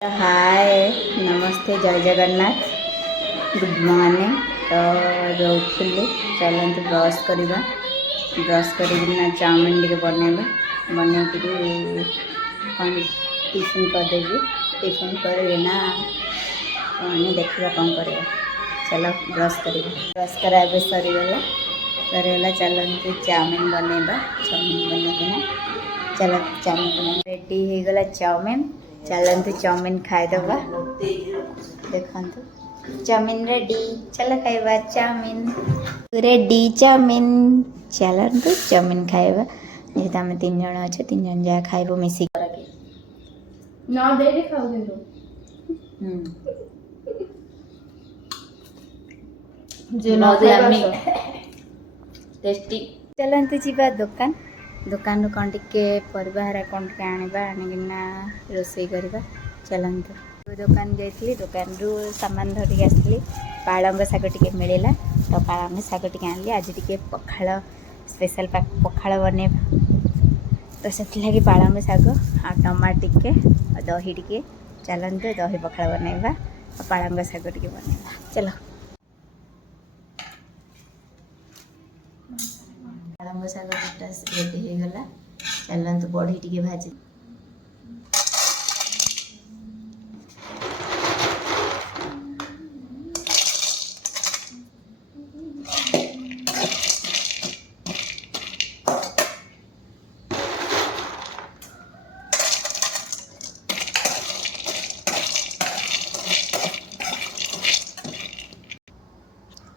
हाय नमस्ते जय Jagannath good morning. तो ଏବେ ଉଠିଲି ଚାଲନ୍ତୁ ବ୍ରସ୍ କରିବା। ବ୍ରସ୍ କରିକିନା ଚାଉମିନ୍ ଟିକେ ବନେଇବା। ବନେଇକିରି କ'ଣ ଟିଫିନ୍ କରିଦେବି। ଟିଫିନ୍ କରିକିନା ଦେଖିବା କ'ଣ କରିବା। ଚାଲ ବ୍ରସ୍ କରିବା। ବ୍ରସ୍ କରା ଏବେ ସରିଗଲା ଚାଲନ୍ତୁ ଚାଉମିନ୍ ବନେଇବା। ଚାଉମିନ୍ ବନେଇକିନା ଚାଲ ଚାଉମିନ୍ ବନେଇବା। ରେଡ଼ି ହେଇଗଲା ଚାଉମିନ୍। चलते चाउमिन खाईदबा। देखते चाउमिन रेडी। चल खाइबा चाउमिन रेडी। चाउमिन चलते चाउमिन खाइबा। जेहेतु आम 3 जन अच्छे 3 जन जहाँ खाइब मिसिक टेस्टी। चलते जीवा दुकान दुकान रू कौन टिके परिबार कौन टिके आनिबा आनिकिना रोषेई करबा। चलते दुकान जाइली दुकान रू सामान धरिक आसली। पालंग शाग टिके मिलला तो पालंग शाग टिके आनली। आज टिके पखाल स्पेशल पखाल बनेबा तो से लगी पालंग शाग आ टमाटर टिके दही टिके। चलते दही पखाल बनेबा और पालंग शाग टिके बनेबा। चलो पालंग शाग रेडी हो गला। चलते बड़ी टिके भाजी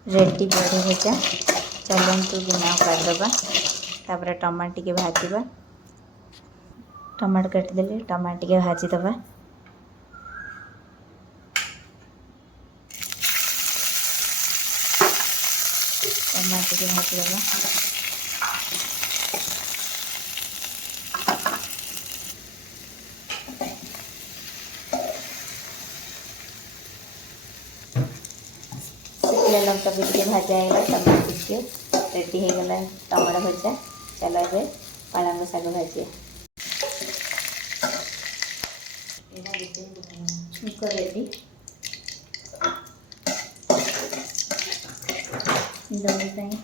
रेडी बड़ी भजा। चलतु गिना काटदबा। तापर टमाटर टिके भाजवा। टमाटर काटिदेले टमाटर टिके भाजीदबा। टमाटर टिके भाजीदबा। शुखला लंका भी टिके भाजा है। टमाटर टिके रेडी हो गला टमाटर भजा। चलो ए पालंग शाग भाजिया। छुंक रेडी। दही दही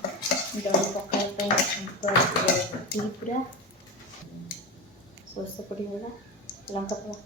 पखाल छुंक रेडी पूरा। सोर्स पड़गला लंका पड़ा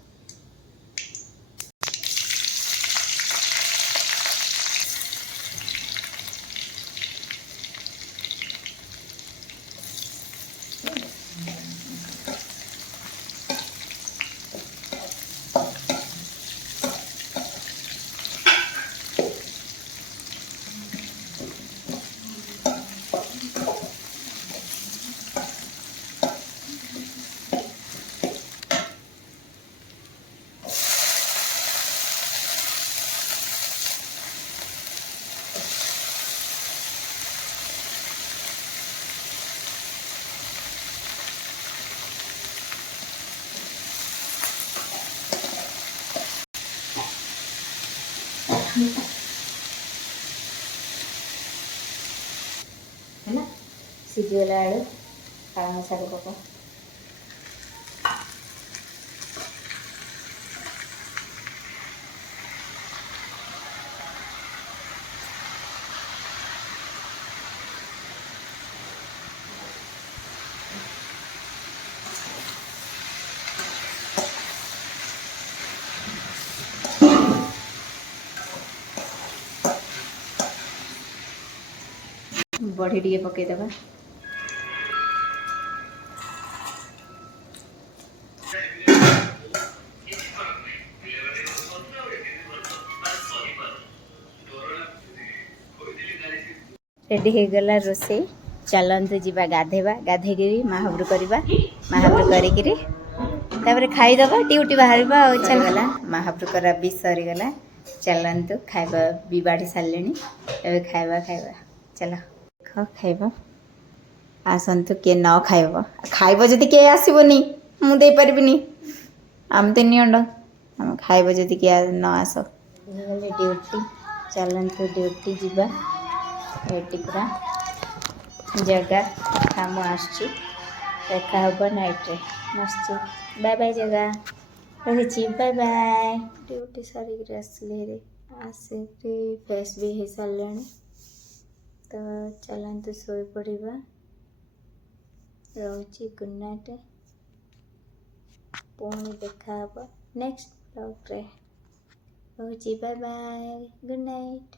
है ना। सीझीगला आलू पालंग शाग पका। बड़ी टिके पकईदबा। रेडी हो गला रोषेई। चलते जीवा गाधेबा। गाधेगिरी महाप्रु करवा। महाप्रु करिकिरी तापर खाईदबा ड्यूटी बाहर। चल गला महाप्रु करा भी सरीगला। चलतु खाइबा भी बाढ़ी सारे खाइबा खाइबा। चल खाइबा आसतु किए न खाइब खाइब जदि किए आसबनी मुझे पार्बनी आम 3 जन आम खाइब जदि किए न आस ड्यूटी। चलतु ड्यूटी जीवा। रेडी पूरा जगह काम देखा नाइट रे मस्त। बाय बाय जगह। रहुची बाय बाय ड्यूटी सारी आसली आसिक फेस भी हो सारे तो चलते शोई पड़ा रहुची गुड नाइट पुणी देखा नेक्स्ट ब्लॉग रे रहुची बाय बाय गुड नाइट।